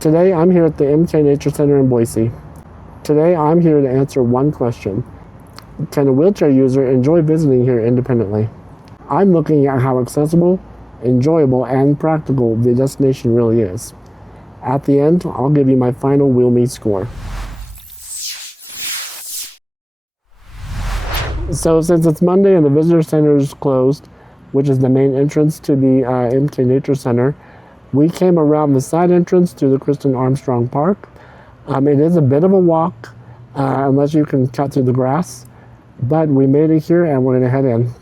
Today I'm here at the MK Nature Center in Boise. Today I'm here to answer one question. Can a wheelchair user enjoy visiting here independently? I'm looking at how accessible, enjoyable, and practical the destination really is. At the end, I'll give you my final Wheel Me score. So since it's Monday and the visitor center is closed, which is the main entrance to the MK Nature Center, we came around the side entrance to the Kristen Armstrong Park. It is a bit of a walk, unless you can cut through the grass, but we made it here and we're going to head in.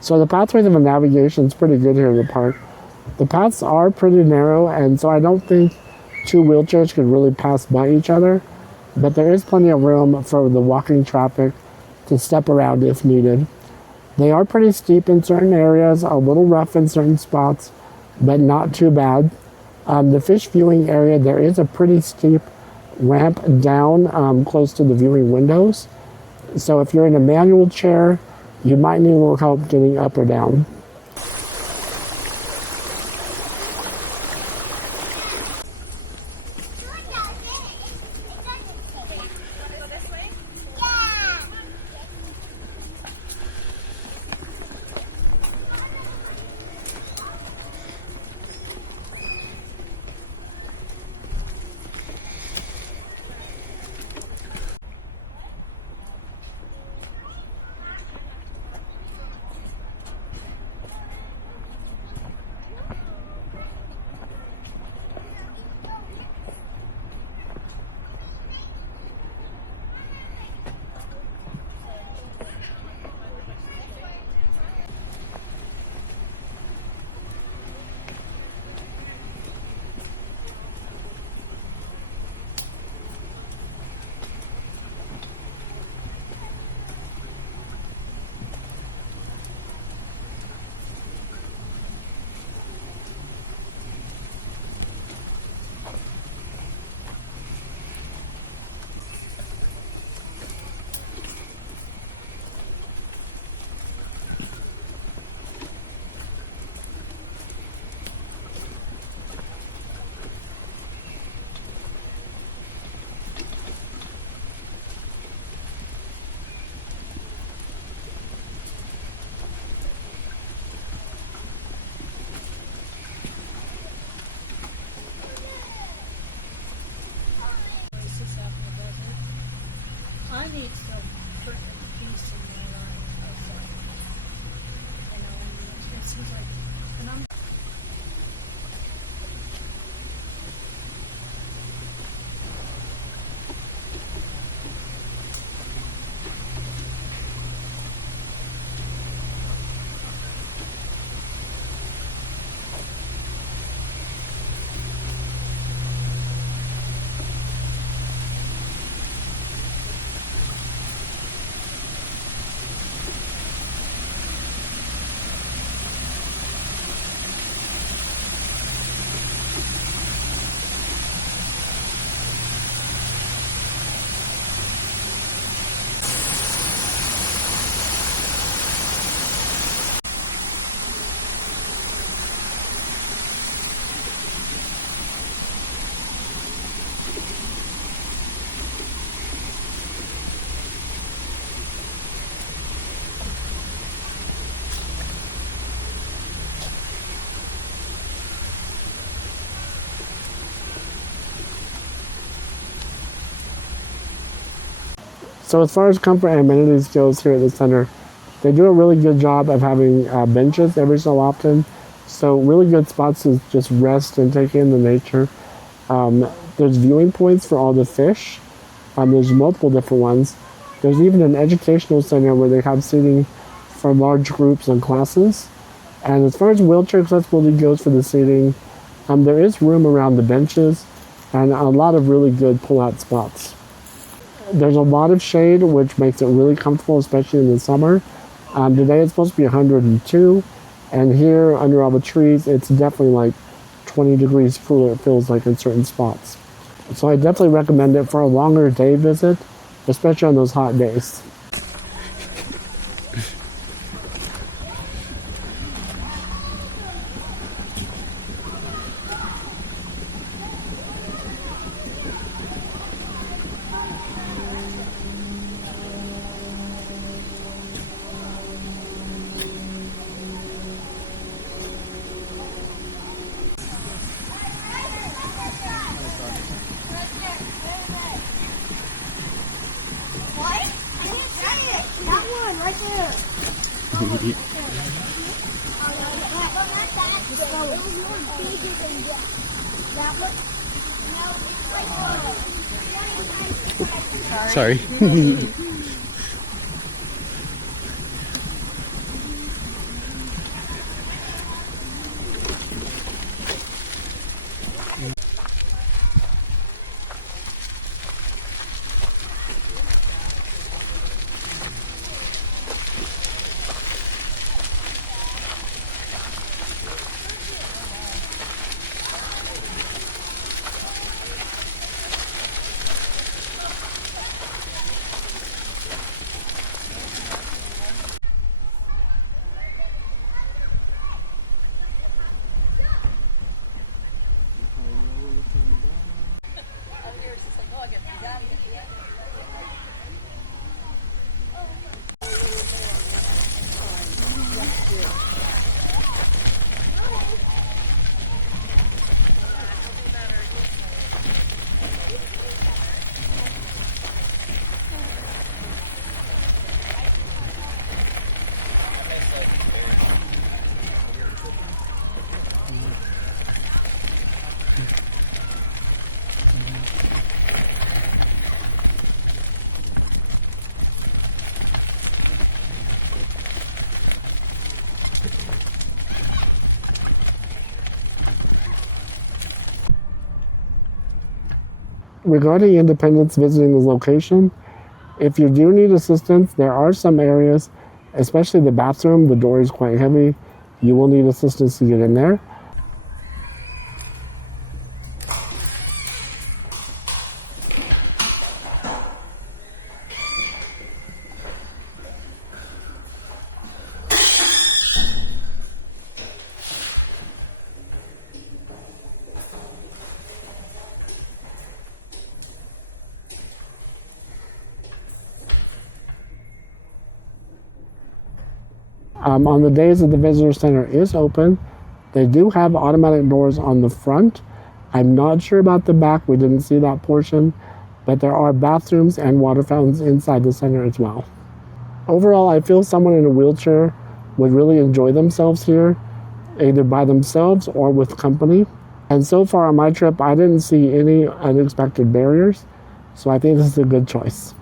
So the pathways of navigation is pretty good here in the park. The paths are pretty narrow, and so I don't think two wheelchairs could really pass by each other, but there is plenty of room for the walking traffic to step around if needed. They are pretty steep in certain areas, a little rough in certain spots, but not too bad. The fish viewing area, there is a pretty steep ramp down close to the viewing windows. So if you're in a manual chair, you might need a little help getting up or down. need some perfect peace in my life. It seems like when I'm So as far as comfort and amenities goes here at the center, they do a really good job of having benches every so often. So really good spots to just rest and take in the nature. There's viewing points for all the fish. There's multiple different ones. There's even an educational center where they have seating for large groups and classes. And as far as wheelchair accessibility goes for the seating, there is room around the benches and a lot of really good pull-out spots. There's a lot of shade, which makes it really comfortable, especially in the summer. Today it's supposed to be 102, and here under all the trees, it's definitely like 20 degrees cooler, it feels like in certain spots. So I definitely recommend it for a longer day visit, especially on those hot days. Sorry. Regarding independents visiting the location, if you do need assistance, there are some areas, especially the bathroom, the door is quite heavy. You will need assistance to get in there. On the days that the visitor center is open, they do have automatic doors on the front. I'm not sure about the back. We didn't see that portion, but there are bathrooms and water fountains inside the center as well. Overall, I feel someone in a wheelchair would really enjoy themselves here, either by themselves or with company. And so far on my trip, I didn't see any unexpected barriers, so I think this is a good choice.